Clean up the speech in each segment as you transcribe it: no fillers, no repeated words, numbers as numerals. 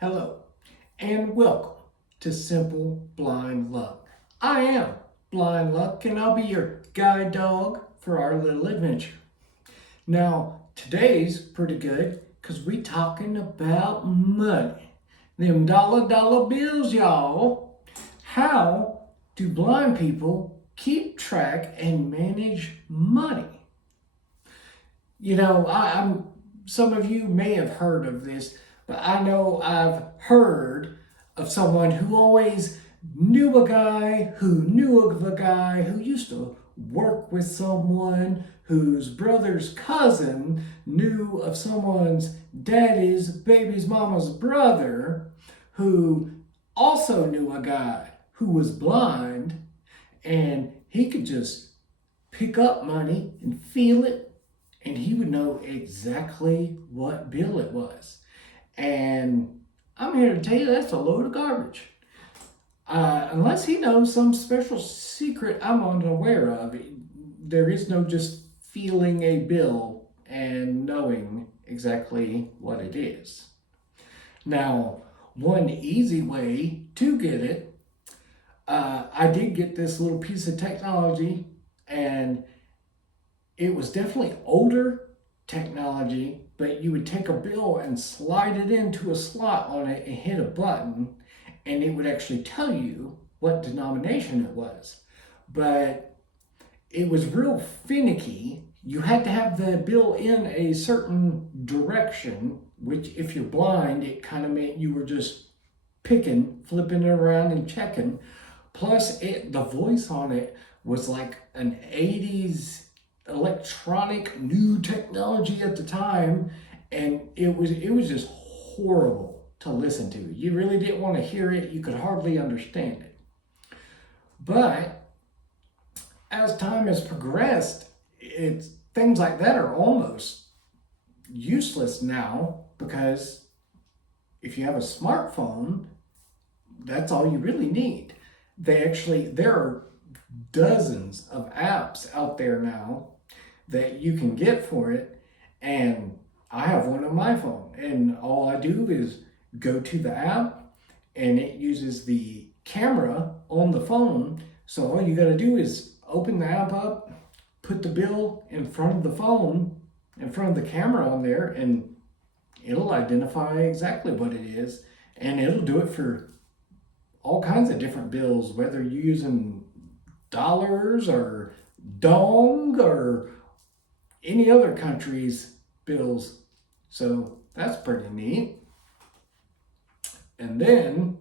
Hello, and welcome to Simple Blind Luck. I am Blind Luck, and I'll be your guide dog for our little adventure. Now, today's pretty good because we talking about money. Them dollar bills, y'all. How do blind people keep track and manage money? I'm some of you may have heard of this, but I know I've heard of someone who always knew a guy who knew of a guy who used to work with someone whose brother's cousin knew of someone's daddy's baby's mama's brother who also knew a guy who was blind, and he could just pick up money and feel it, and he would know exactly what bill it was. And I'm here to tell you that's a load of garbage. Unless he knows some special secret I'm unaware of, there is no just feeling a bill and knowing exactly what it is. Now, one easy way to get it, I did get this little piece of technology, and it was definitely older technology, but you would take a bill and slide it into a slot on it and hit a button, and it would actually tell you what denomination it was. But it was real finicky. You had to have the bill in a certain direction, which if you're blind, it kind of meant you were just picking, flipping it around and checking. Plus, the voice on it was like an 80s electronic new technology at the time, and it was just horrible to listen to. You really didn't want to hear it. You could hardly understand it. But as time has progressed, it's things like that are almost useless now, because if you have a smartphone, that's all you really need. There are dozens of apps out there now that you can get for it, and I have one on my phone, and all I do is go to the app, and it uses the camera on the phone. So all you got to do is open the app up, put the bill in front of the phone, in front of the camera on there, and it'll identify exactly what it is, and it'll do it for all kinds of different bills, whether you're using dollars or dong or any other country's bills. So that's pretty neat. And then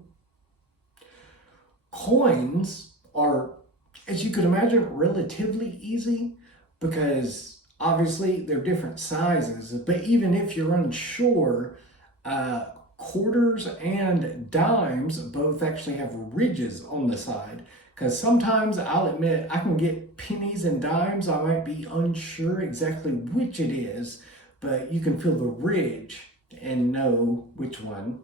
coins are, as you could imagine, relatively easy, because obviously they're different sizes. But even if you're unsure, quarters and dimes both actually have ridges on the side. Because sometimes, I'll admit, I can get pennies and dimes. I might be unsure exactly which it is, but you can feel the ridge and know which one.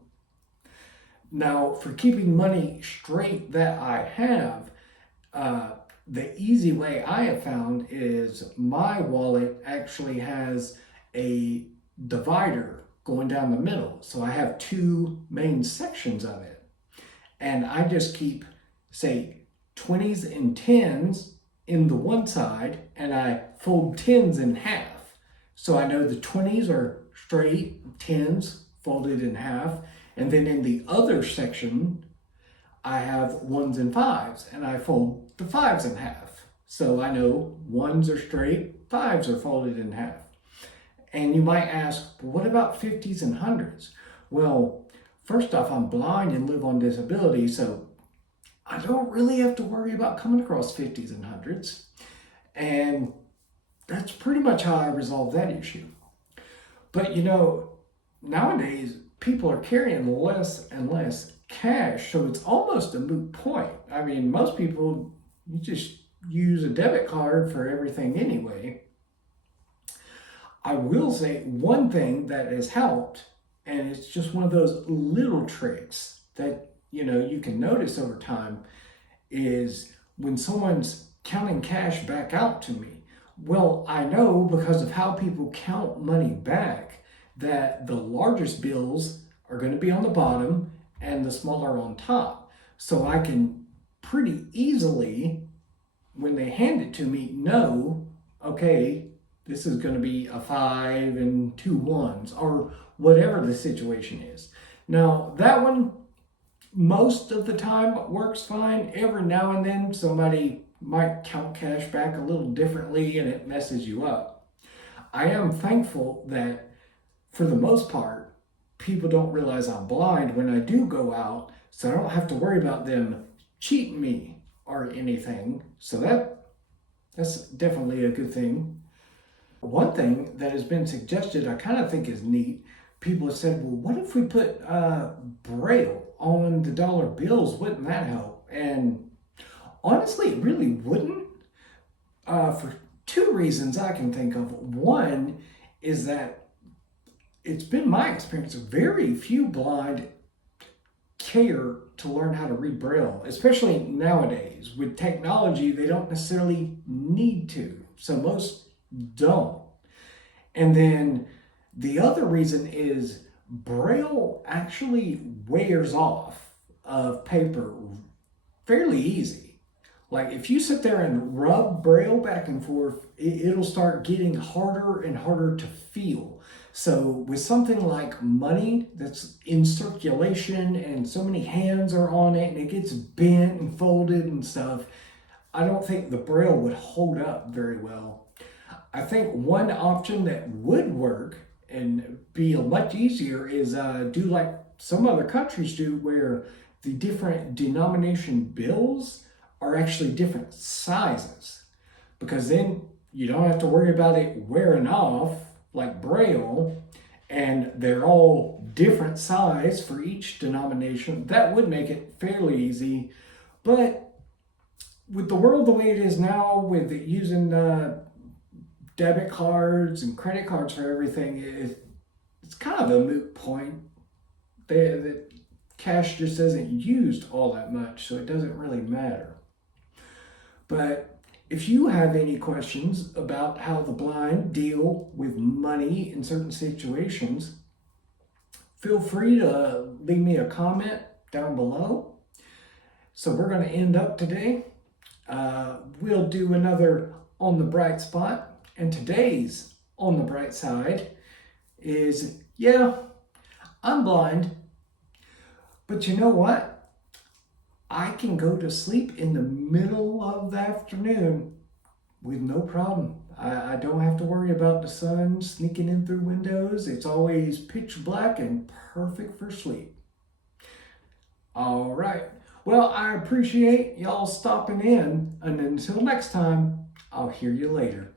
Now, for keeping money straight that I have, the easy way I have found is my wallet actually has a divider going down the middle. So I have two main sections of it. And I just keep, say, 20s and 10s in the one side, and I fold 10s in half. So I know the 20s are straight, 10s folded in half, and then in the other section, I have 1s and 5s, and I fold the 5s in half. So I know 1s are straight, 5s are folded in half. And you might ask, well, what about 50s and 100s? Well, first off, I'm blind and live on disability, so I don't really have to worry about coming across 50s and 100s. And that's pretty much how I resolve that issue. But nowadays, people are carrying less and less cash, so it's almost a moot point. I mean, most people, you just use a debit card for everything anyway. I will say one thing that has helped, and it's just one of those little tricks that you can notice over time, is when someone's counting cash back out to me. Well, I know because of how people count money back that the largest bills are going to be on the bottom and the smaller on top. So I can pretty easily, when they hand it to me, know, okay, this is going to be a 5 and 2 1s, or whatever the situation is. Now, that one, most of the time, works fine. Every now and then, somebody might count cash back a little differently and it messes you up. I am thankful that, for the most part, people don't realize I'm blind when I do go out, so I don't have to worry about them cheating me or anything. So that's definitely a good thing. One thing that has been suggested I kind of think is neat. People have said, well, what if we put Braille on the dollar bills? Wouldn't that help? And honestly, it really wouldn't, for two reasons I can think of. One is that it's been my experience, very few blind care to learn how to read Braille, especially nowadays. With technology, they don't necessarily need to, so most don't. And then the other reason is Braille actually wears off of paper fairly easy. Like if you sit there and rub Braille back and forth, it'll start getting harder and harder to feel. So with something like money that's in circulation and so many hands are on it and it gets bent and folded and stuff, I don't think the Braille would hold up very well. I think one option that would work and be much easier is do like some other countries do, where the different denomination bills are actually different sizes, because then you don't have to worry about it wearing off like Braille, and they're all different size for each denomination. That would make it fairly easy. But with the world the way it is now, with it using debit cards and credit cards for everything, it's kind of a moot point. The cash just isn't used all that much, so it doesn't really matter. But if you have any questions about how the blind deal with money in certain situations, feel free to leave me a comment down below. So we're going to end up today. We'll do another On the Bright Spot. And today's On the Bright Side is, yeah, I'm blind, but you know what? I can go to sleep in the middle of the afternoon with no problem. I don't have to worry about the sun sneaking in through windows. It's always pitch black and perfect for sleep. All right. Well, I appreciate y'all stopping in, and until next time, I'll hear you later.